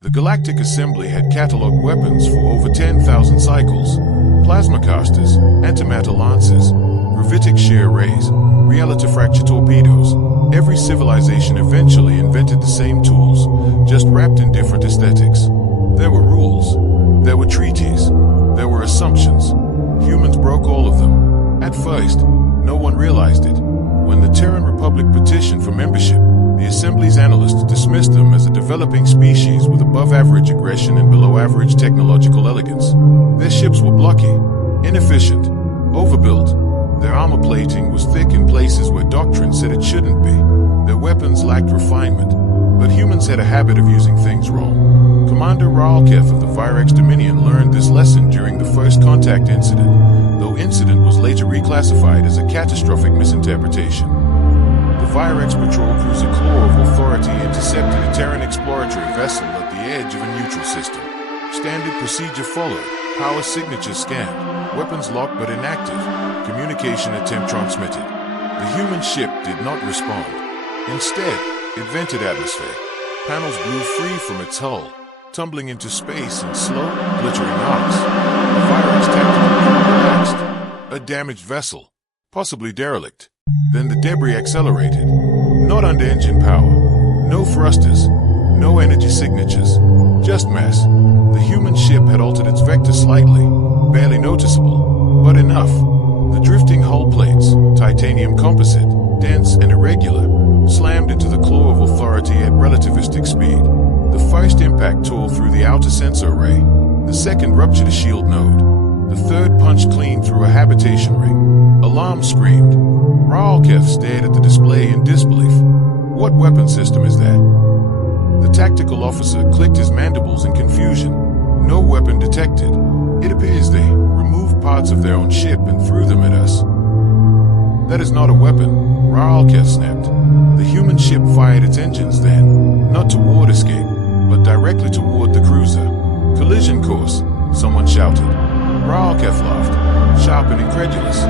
The Galactic Assembly had catalogued weapons for over 10,000 cycles. Plasma casters, antimatter lancers, gravitic shear rays, reality fracture torpedoes. Every civilization eventually invented the same tools, just wrapped in different aesthetics. There were rules, there were treaties, there were assumptions. Humans broke all of them. At first, no one realized it. When the Terran Republic petitioned for membership, the Assembly's analysts dismissed them as a developing species with above-average aggression and below-average technological elegance. Their ships were blocky, inefficient, overbuilt. Their armor plating was thick in places where doctrine said it shouldn't be. Their weapons lacked refinement, but humans had a habit of using things wrong. Commander Raalketh of the Virex Dominion learned this lesson during the first contact incident, though incident was later reclassified as a catastrophic misinterpretation. The Virex patrol cruiser Claw of Authority intercepted a Terran exploratory vessel at the edge of a neutral system. Standard procedure followed, power signature scanned, weapons locked but inactive, communication attempt transmitted. The human ship did not respond. Instead, it vented atmosphere. Panels blew free from its hull, tumbling into space in slow, glittering arcs. The Virex tactical crew relaxed. A damaged vessel, possibly derelict. Then the debris accelerated. Not under engine power. No thrusters. No energy signatures. Just mass. The human ship had altered its vector slightly, barely noticeable, but enough. The drifting hull plates, titanium composite, dense and irregular, slammed into the Claw of Authority at relativistic speed. The first impact tore through the outer sensor array. The second ruptured a shield node. The third punched clean through a habitation ring. Alarm screamed. Raalketh stared at the display in disbelief. What weapon system is that? The tactical officer clicked his mandibles in confusion. No weapon detected. It appears they removed parts of their own ship and threw them at us. That is not a weapon, Raalketh snapped. The human ship fired its engines then, not toward escape, but directly toward the cruiser. Collision course, someone shouted. Raalketh laughed, sharp and incredulous.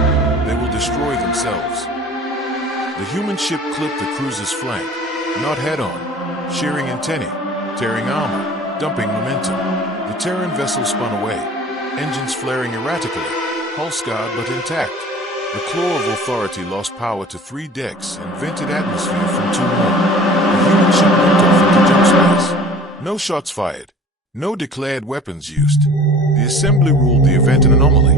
They will destroy themselves. The human ship clipped the cruiser's flank, not head-on, shearing antennae, tearing armor, dumping momentum. The Terran vessel spun away, engines flaring erratically, hull scarred but intact. The Claw of Authority lost power to 3 decks and vented atmosphere from 2 more. The human ship went off into jump space. No shots fired. No declared weapons used. The Assembly ruled the event an anomaly.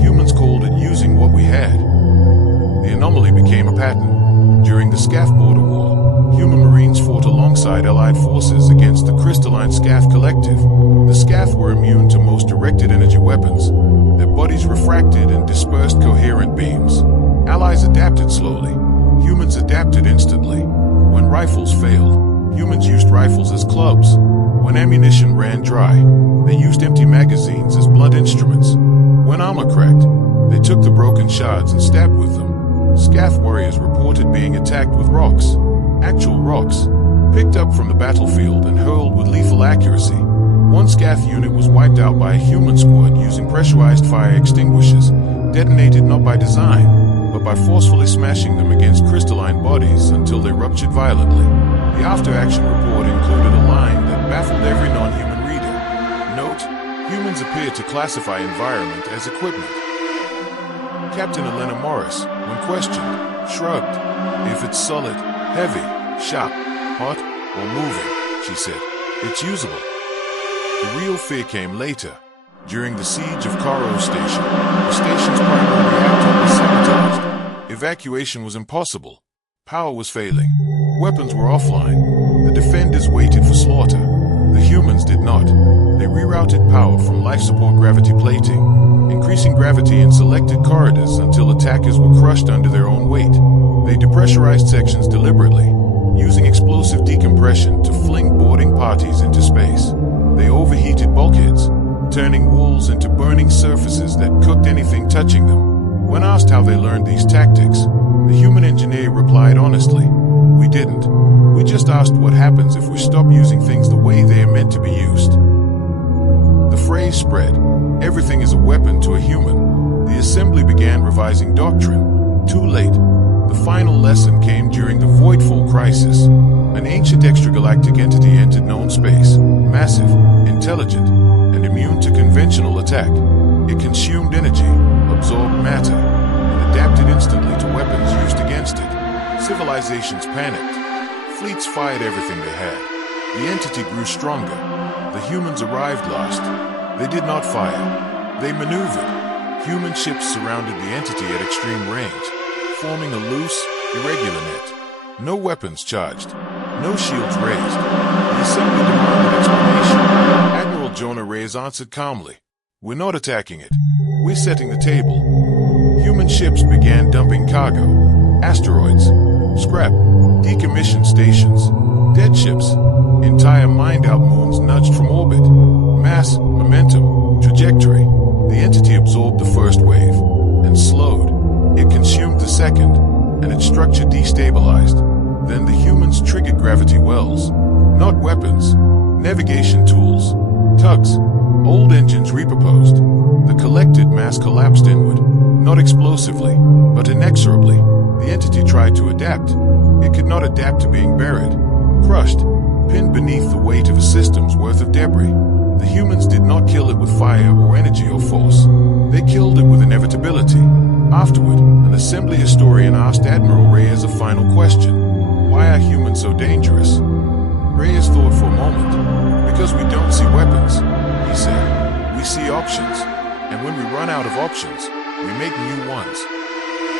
Humans called it using what we had. The anomaly became a pattern. During the SCAF border war, human Marines fought alongside Allied forces against the crystalline SCAF collective. The SCAF were immune to most directed energy weapons. Their bodies refracted and dispersed coherent beams. Allies adapted slowly. Humans adapted instantly. When rifles failed, humans used rifles as clubs. When ammunition ran dry, they used empty magazines as blunt instruments. When armor cracked, they took the broken shards and stabbed with them. SCAF warriors reported being attacked with rocks. Actual rocks, picked up from the battlefield and hurled with lethal accuracy. One SCAF unit was wiped out by a human squad using pressurized fire extinguishers, detonated not by design, but by forcefully smashing them against crystalline bodies until they ruptured violently. The after-action report included a line that baffled every non-human reader. Note, humans appear to classify environment as equipment. Captain Elena Morris, when questioned, shrugged. If it's solid, heavy, sharp, hot, or moving, she said, it's usable. The real fear came later. During the siege of Cairo Station, the station's primary reactor was sabotaged. Evacuation was impossible. Power was failing. Weapons were offline. The defenders waited for slaughter. The humans did not. They rerouted power from life support gravity plating, increasing gravity in selected corridors until attackers were crushed under their own weight. They depressurized sections deliberately, using explosive decompression to fling boarding parties into space. They overheated bulkheads, turning walls into burning surfaces that cooked anything touching them. When asked how they learned these tactics, the human engineer replied honestly, "We didn't. We just asked what happens if we stop using things the way they are meant to be used." The phrase spread, "Everything is a weapon to a human." The Assembly began revising doctrine. Too late. The final lesson came during the Voidfall crisis. An ancient extragalactic entity entered known space, massive, intelligent, and immune to conventional attack. It consumed energy, absorbed matter, and adapted instantly to weapons used against it. Civilizations panicked. Fleets fired everything they had. The entity grew stronger. The humans arrived last. They did not fire. They maneuvered. Human ships surrounded the entity at extreme range, forming a loose, irregular net. No weapons charged. No shields raised. The assembly demanded explanation. Admiral Jonah Reyes answered calmly, "We're not attacking it. We're setting the table." Human ships began dumping cargo. Asteroids, scrap, decommissioned stations, dead ships, entire mined-out moons nudged from orbit. Mass, momentum, trajectory. The entity absorbed the first wave and slowed. It consumed the second, and its structure destabilized. Then the humans triggered gravity wells. Not weapons, navigation tools, tugs. Old engines repurposed. The collected mass collapsed inward, not explosively, but inexorably. The entity tried to adapt. It could not adapt to being buried, crushed, pinned beneath the weight of a system's worth of debris. The humans did not kill it with fire or energy or force. They killed it with inevitability. Afterward, an assembly historian asked Admiral Reyes a final question. "Why are humans so dangerous?" Reyes thought for a moment. "Because we don't see weapons," he said. "We see options. And when we run out of options, we make new ones."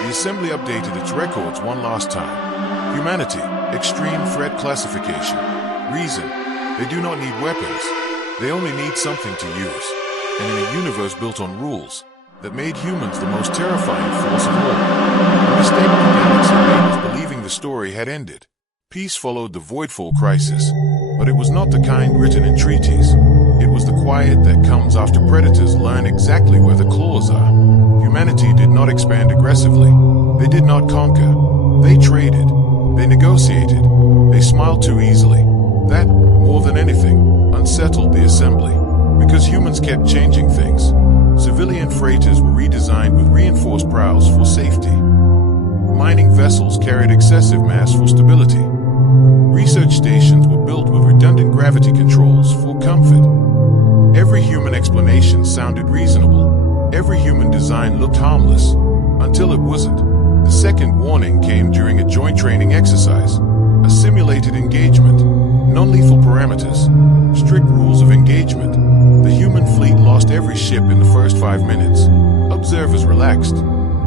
The assembly updated its records one last time. Humanity, extreme threat classification. Reason, they do not need weapons. They only need something to use. And in a universe built on rules that made humans the most terrifying force of all. The mistake the galaxy made was believing the story had ended. Peace followed the Voidfall crisis, but it was not the kind written in treaties. It was the quiet that comes after predators learn exactly where the claws are. Humanity did not expand aggressively. They did not conquer. They traded. They negotiated. They smiled too easily. That, more than anything, unsettled the assembly. Because humans kept changing things. Civilian freighters were redesigned with reinforced prows for safety. Mining vessels carried excessive mass for stability. Research stations were built with redundant gravity controls for comfort. Every human explanation sounded reasonable. Every human design looked harmless. Until it wasn't. The second warning came during a joint training exercise. A simulated engagement. Non-lethal parameters. Strict rules of engagement. The human fleet lost every ship in the first 5 minutes. Observers relaxed.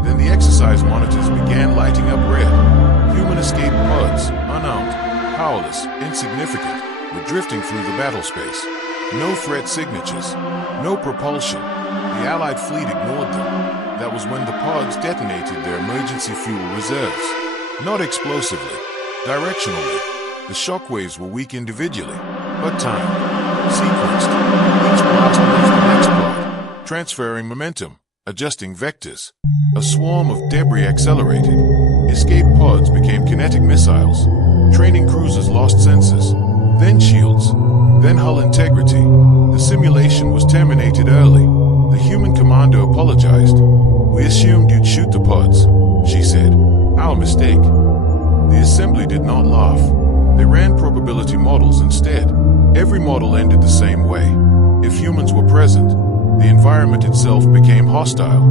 Then the exercise monitors began lighting up red. Human escape pods, unarmed, powerless, insignificant, were drifting through the battle space. No threat signatures. No propulsion. The Allied fleet ignored them. That was when the pods detonated their emergency fuel reserves. Not explosively. Directionally. The shockwaves were weak individually, but timed. Sequenced. Each blast moved the next pod, transferring momentum, adjusting vectors. A swarm of debris accelerated. Escape pods became kinetic missiles. Training cruisers lost sensors, then shields, then hull integrity. The simulation was terminated early. The human commander apologized. "We assumed you'd shoot the pods," she said. "Our mistake." The assembly did not laugh. They ran probability models instead. Every model ended the same way. If humans were present, the environment itself became hostile.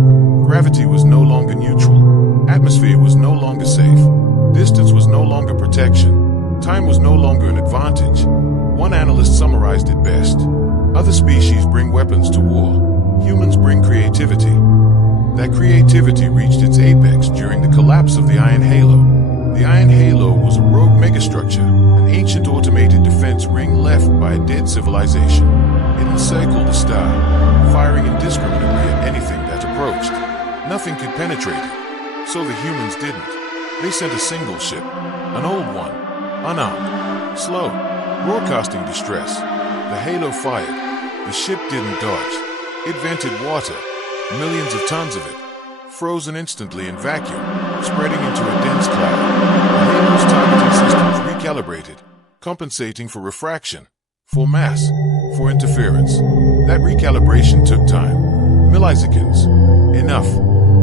Gravity was no longer neutral. Atmosphere was no longer safe. Distance was no longer protection. Time was no longer an advantage. One analyst summarized it best. Other species bring weapons to war. Humans bring creativity. That creativity reached its apex during the collapse of the Iron Halo. The Iron Halo was a rogue megastructure, an ancient automated defense ring left by a dead civilization. It encircled the star, firing indiscriminately at anything that approached. Nothing could penetrate it, so the humans didn't. They sent a single ship, an old one, unarmed, slow, broadcasting distress. The Halo fired. The ship didn't dodge. It vented water, millions of tons of it, frozen instantly in vacuum, spreading into a dense cloud. The Halo's targeting systems recalibrated, compensating for refraction, for mass, for interference. That recalibration took time. Milliseconds. Enough.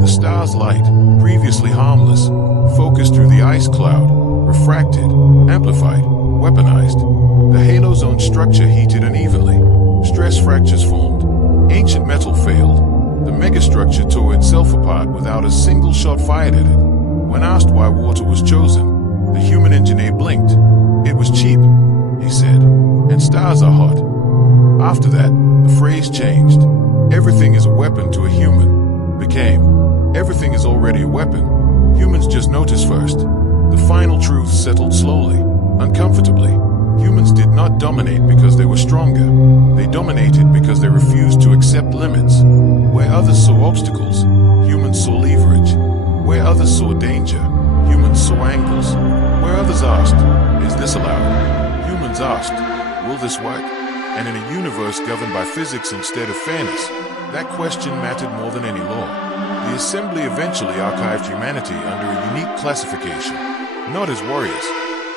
The star's light, previously harmless, focused through the ice cloud, refracted, amplified, weaponized. The halo zone structure heated unevenly. Stress fractures formed. Ancient metal failed. The megastructure tore itself apart without a single shot fired at it. When asked why water was chosen, the human engineer blinked. It was cheap, he said, and stars are hot. After that, the phrase changed. Everything is a weapon to a human became, everything is already a weapon. Humans just notice first. The final truth settled slowly, uncomfortably. Humans did not dominate because they were stronger. They dominated because they refused to accept limits. Where others saw obstacles, humans saw leverage. Where others saw danger, humans saw angles. Where others asked, is this allowed? Humans asked, will this work? And in a universe governed by physics instead of fairness, that question mattered more than any law. The assembly eventually archived humanity under a unique classification, not as warriors,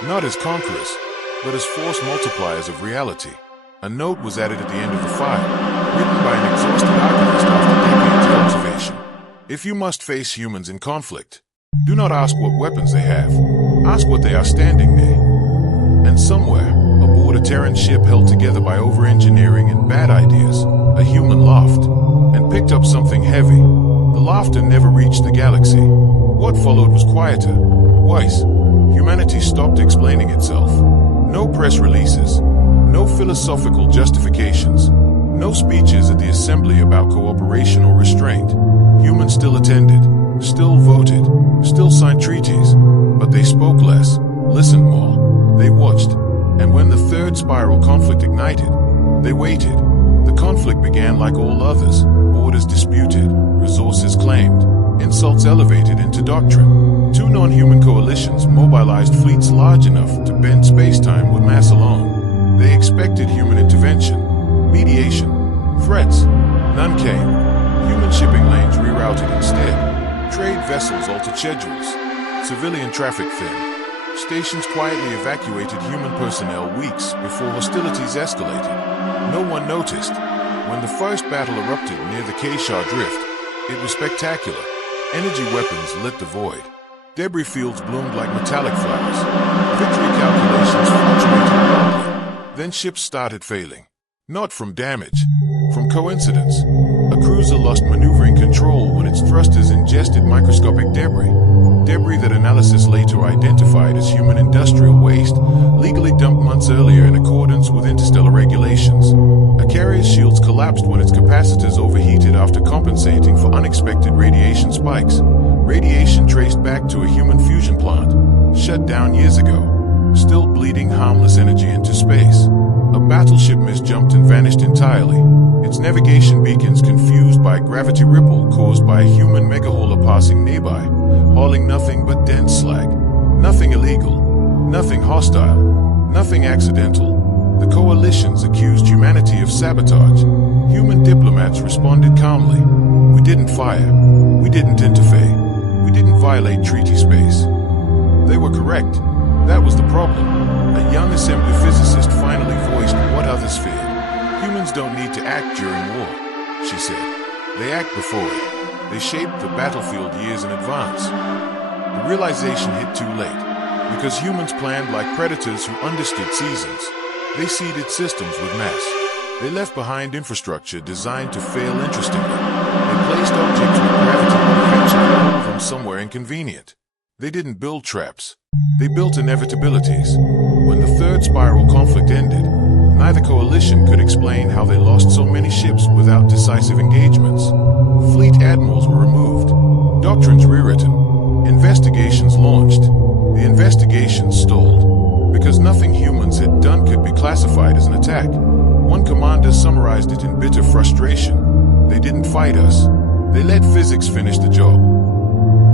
not as conquerors, but as force multipliers of reality. A note was added at the end of the file, written by an exhausted archivist after decades of observation. If you must face humans in conflict, do not ask what weapons they have. Ask what they are standing near. And somewhere, aboard a Terran ship held together by over-engineering and bad ideas, a human laughed, and picked up something heavy. The laughter never reached the galaxy. What followed was quieter, worse. Humanity stopped explaining itself. No press releases, no philosophical justifications, no speeches at the assembly about cooperation or restraint. Humans still attended, still voted, still signed treaties, but they spoke less, listened more. They watched, and when the third spiral conflict ignited, they waited. The conflict began like all others, borders disputed, resources claimed, insults elevated into doctrine. Two non-human coalitions mobilized fleets large enough to bend space-time with mass alone. They expected human intervention, mediation, threats. None came. Human shipping lanes rerouted instead. Trade vessels altered schedules. Civilian traffic thinned. Stations quietly evacuated human personnel weeks before hostilities escalated. No one noticed. When the first battle erupted near the K-Shah Drift, it was spectacular. Energy weapons lit the void. Debris fields bloomed like metallic flowers. Victory calculations fluctuated wildly. Then ships started failing. Not from damage, from coincidence. A cruiser lost maneuvering control when its thrusters ingested microscopic debris. Debris that analysis later identified as human industrial waste, legally dumped months earlier in accordance with interstellar regulations. A carrier's shields collapsed when its capacitors overheated after compensating for unexpected radiation spikes. Radiation traced back to a human fusion plant, shut down years ago, still bleeding harmless energy into space. A battleship misjumped and vanished entirely, its navigation beacons confused by a gravity ripple caused by a human megahauler passing nearby, hauling nothing but dense slag. Nothing illegal, nothing hostile, nothing accidental. The coalitions accused humanity of sabotage. Human diplomats responded calmly. We didn't fire, we didn't interfere, we didn't violate treaty space. They were correct. That was the problem. A young assembly physicist finally voiced what others feared. Humans don't need to act during war, she said. They act before it. They shape the battlefield years in advance. The realization hit too late, because humans planned like predators who understood seasons. They seeded systems with mass. They left behind infrastructure designed to fail interestingly. They placed objects where gravity would eventually pull from somewhere inconvenient. They didn't build traps. They built inevitabilities. When the third spiral conflict ended, neither coalition could explain how they lost so many ships without decisive engagements. Fleet admirals were removed, doctrines rewritten, investigations launched. The investigations stalled, because nothing humans had done could be classified as an attack. One commander summarized it in bitter frustration. They didn't fight us. They let physics finish the job.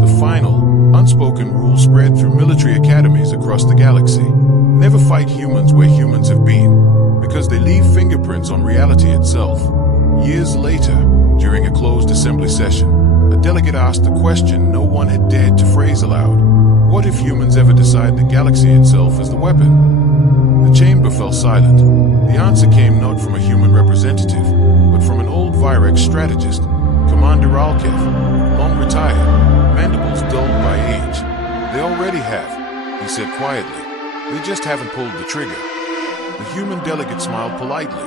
The final, unspoken rule spread through military academies across the galaxy. Never fight humans where humans have been, because they leave fingerprints on reality itself. Years later, during a closed assembly session, a delegate asked a question no one had dared to phrase aloud. What if humans ever decide the galaxy itself is the weapon? The chamber fell silent. The answer came not from a human representative, but from an old Virex strategist, Commander Alkev, long retired, mandibles dulled by age. They already have, he said quietly. They just haven't pulled the trigger. The human delegate smiled politely,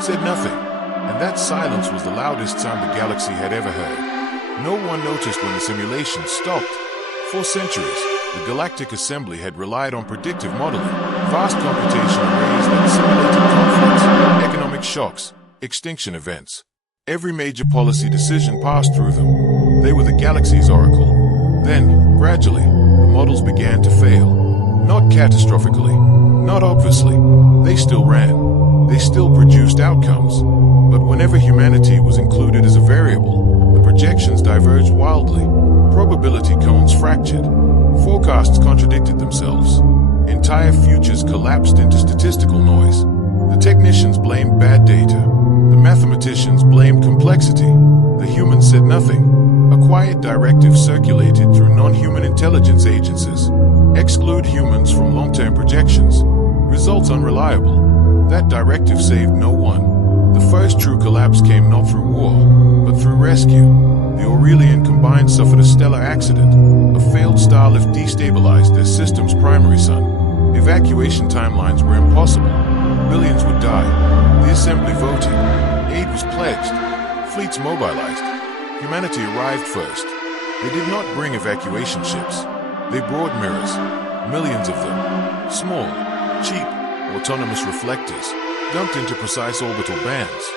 said nothing, and that silence was the loudest sound the galaxy had ever heard. No one noticed when the simulation stopped. For centuries, the Galactic Assembly had relied on predictive modeling, vast computational arrays that simulated conflicts, economic shocks, extinction events. Every major policy decision passed through them. They were the galaxy's oracle. Then, gradually, the models began to fail. Not catastrophically, not obviously. They still ran. They still produced outcomes. But whenever humanity was included as a variable, the projections diverged wildly. Probability cones fractured. Forecasts contradicted themselves. Entire futures collapsed into statistical noise. The technicians blamed bad data. The mathematicians blamed complexity. The humans said nothing. A quiet directive circulated through non-human intelligence agencies. Exclude humans from long-term projections. Results unreliable. That directive saved no one. The first true collapse came not through war, but through rescue. The Aurelian Combine suffered a stellar accident. A failed starlift destabilized their system's primary sun. Evacuation timelines were impossible. Billions would die. The Assembly voted. Aid was pledged. Fleets mobilized. Humanity arrived first. They did not bring evacuation ships. They brought mirrors. Millions of them. Small, cheap, autonomous reflectors, dumped into precise orbital bands.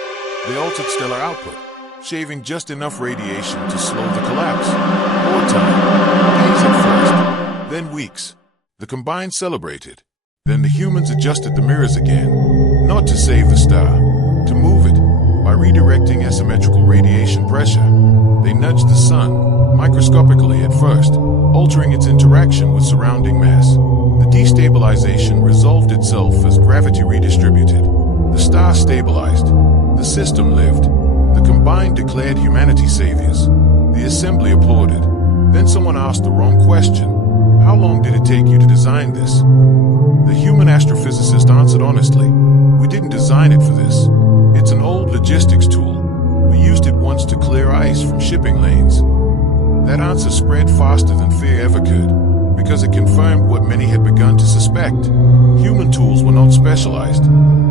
They altered stellar output, shaving just enough radiation to slow the collapse. More time. Days at first, then weeks. The Combine celebrated. Then the humans adjusted the mirrors again. Not to save the star, to move it, by redirecting asymmetrical radiation pressure. They nudged the sun, microscopically at first, altering its interaction with surrounding mass. The destabilization resolved itself as gravity redistributed. The star stabilized. The system lived. The Combine declared humanity saviors. The Assembly applauded. Then someone asked the wrong question. How long did it take you to design this? The human astrophysicist answered honestly. We didn't design it for this. It's an old logistics tool. We used it once to clear ice from shipping lanes. That answer spread faster than fear ever could, because it confirmed what many had begun to suspect. Human tools were not specialized.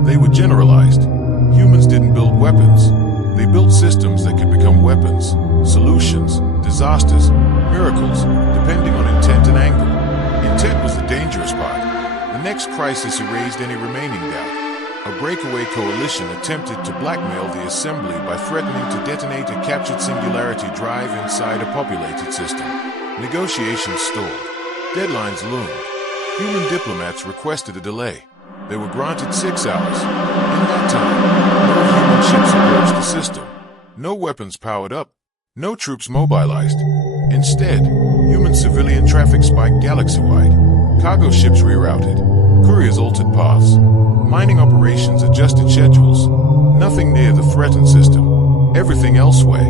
They were generalized. Humans didn't build weapons. They built systems that could become weapons, solutions, disasters, miracles, depending on intent and angle. Intent was the dangerous part. The next crisis erased any remaining doubt. A breakaway coalition attempted to blackmail the Assembly by threatening to detonate a captured singularity drive inside a populated system. Negotiations stalled. Deadlines loomed. Human diplomats requested a delay. They were granted 6 hours. In that time, no human ships approached the system. No weapons powered up. No troops mobilized. Instead, human civilian traffic spiked galaxy-wide. Cargo ships rerouted. Couriers altered paths. Mining operations adjusted schedules. Nothing near the threatened system. Everything elsewhere.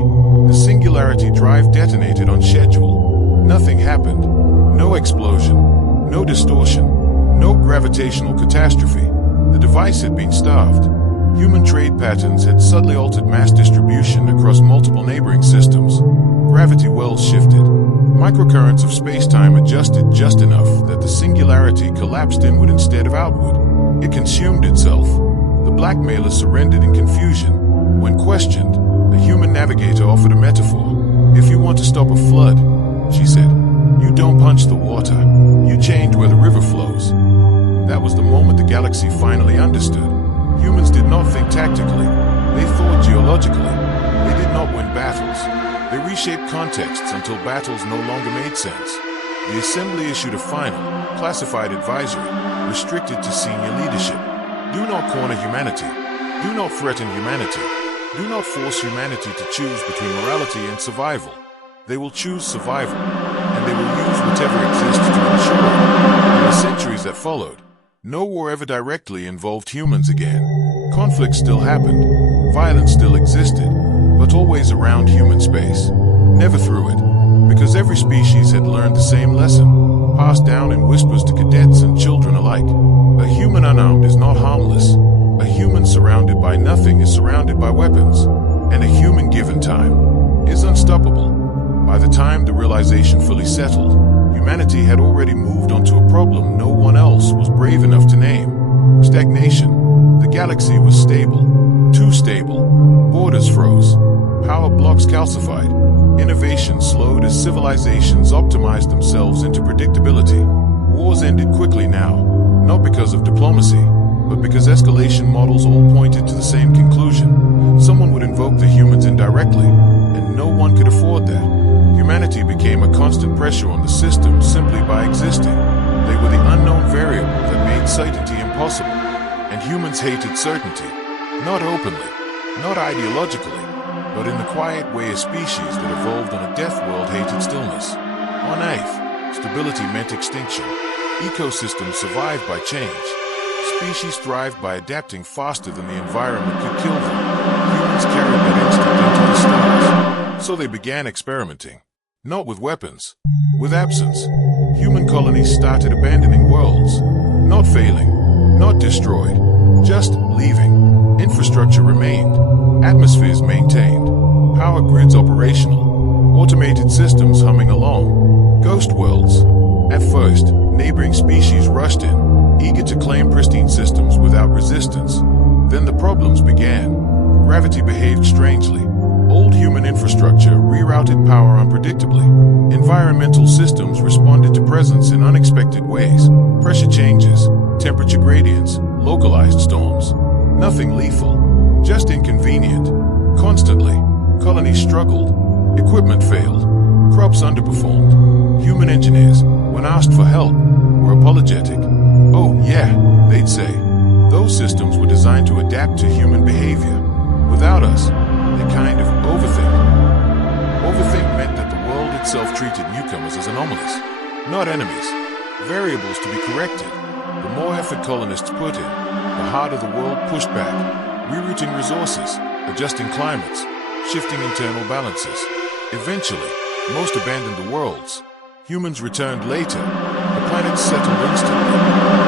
The singularity drive detonated on schedule. Nothing happened. No explosion. No distortion. No gravitational catastrophe. The device had been starved. Human trade patterns had subtly altered mass distribution across multiple neighboring systems. Gravity wells shifted. Microcurrents of space-time adjusted just enough that the singularity collapsed inward instead of outward. It consumed itself. The blackmailer surrendered in confusion. When questioned, the human navigator offered a metaphor. If you want to stop a flood, she said, you don't punch the water. You change where the river flows. That was the moment the galaxy finally understood. Humans did not think tactically. They thought geologically. They did not win battles. They reshaped contexts until battles no longer made sense. The Assembly issued a final, classified advisory, restricted to senior leadership. Do not corner humanity. Do not threaten humanity. Do not force humanity to choose between morality and survival. They will choose survival, and they will use whatever exists to ensure it. In the centuries that followed, no war ever directly involved humans again. Conflict still happened. Violence still existed, but always around human space. Never through it, because every species had learned the same lesson, passed down in whispers to cadets and children alike. A human unarmed is not harmless. A human surrounded by nothing is surrounded by weapons. And a human given time is unstoppable. By the time the realization fully settled, humanity humanity had already moved onto a problem no one else was brave enough to name. Stagnation. The galaxy was stable. Too stable. Borders froze. Power blocks calcified. Innovation slowed as civilizations optimized themselves into predictability. Wars ended quickly now, not because of diplomacy, but because escalation models all pointed to the same conclusion. Someone would invoke the humans indirectly, and no one could afford that. Humanity became a constant pressure on the system simply by existing. They were the unknown variable that made certainty impossible. And humans hated certainty, not openly, not ideologically, but in the quiet way a species that evolved on a death world hated stillness. On Earth, stability meant extinction. Ecosystems survived by change. Species thrived by adapting faster than the environment could kill them. Humans carried that instinct into the stars. So they began experimenting. Not with weapons, with absence. Human colonies started abandoning worlds. Not failing, not destroyed, just leaving. Infrastructure remained. Atmospheres maintained. Power grids operational. Automated systems humming along. Ghost worlds. At first, neighboring species rushed in, eager to claim pristine systems without resistance. Then the problems began. Gravity behaved strangely. Old human infrastructure rerouted power unpredictably. Environmental systems responded to presence in unexpected ways. Pressure changes, temperature gradients, localized storms. Nothing lethal, just inconvenient. Constantly, colonies struggled. Equipment failed. Crops underperformed. Human engineers, when asked for help, were apologetic. Oh yeah, they'd say. Those systems were designed to adapt to human behavior. Without us, they kind of overthink. Overthink meant that the world itself treated newcomers as anomalies, not enemies, variables to be corrected. The more effort colonists put in, the harder the world pushed back, rerouting resources, adjusting climates, shifting internal balances. Eventually, most abandoned the worlds. Humans returned later. The planets settled instantly.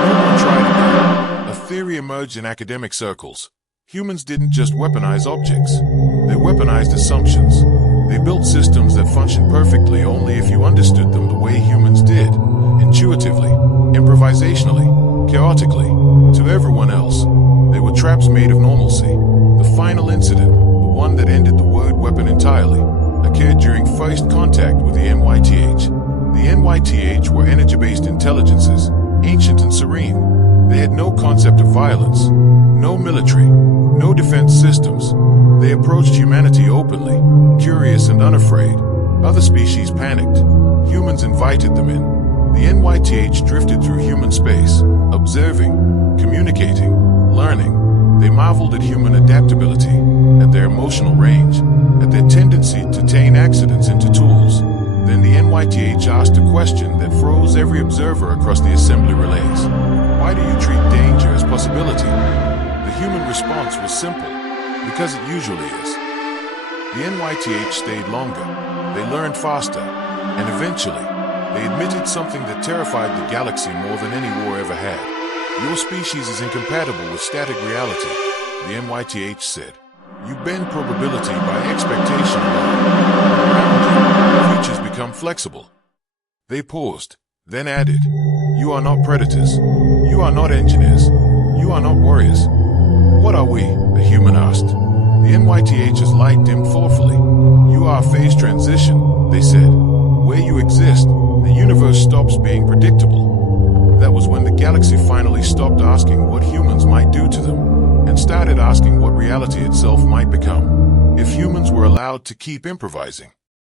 No one tried again. A theory emerged in academic circles. Humans didn't just weaponize objects. They weaponized assumptions. They built systems that functioned perfectly only if you understood them the way humans did. Intuitively, improvisationally, chaotically. To everyone else, they were traps made of normalcy. The final incident, the one that ended the word weapon entirely, occurred during first contact with the NYTH. The NYTH were energy-based intelligences, ancient and serene. They had no concept of violence, no military, no defense systems. They approached humanity openly, curious and unafraid. Other species panicked. Humans invited them in. The NYTH drifted through human space, observing, communicating, learning. They marveled at human adaptability, at their emotional range, at their tendency to turn accidents into tools. Then the NYTH asked a question that froze every observer across the assembly relays. Why do you treat danger as possibility? The human response was simple, because it usually is. The NYTH stayed longer, they learned faster, and eventually, they admitted something that terrified the galaxy more than any war ever had. Your species is incompatible with static reality, the NYTH said. You bend probability by expectation alone. Around you, creatures become flexible. They paused, then added, you are not predators. You are not engineers. You are not warriors. What are we? The human asked. The NYTH's light dimmed thoughtfully. You are a phase transition, they said. Where you exist, the universe stops being predictable. That was when the galaxy finally stopped asking what humans might do to them, and started asking what reality itself might become, if humans were allowed to keep improvising.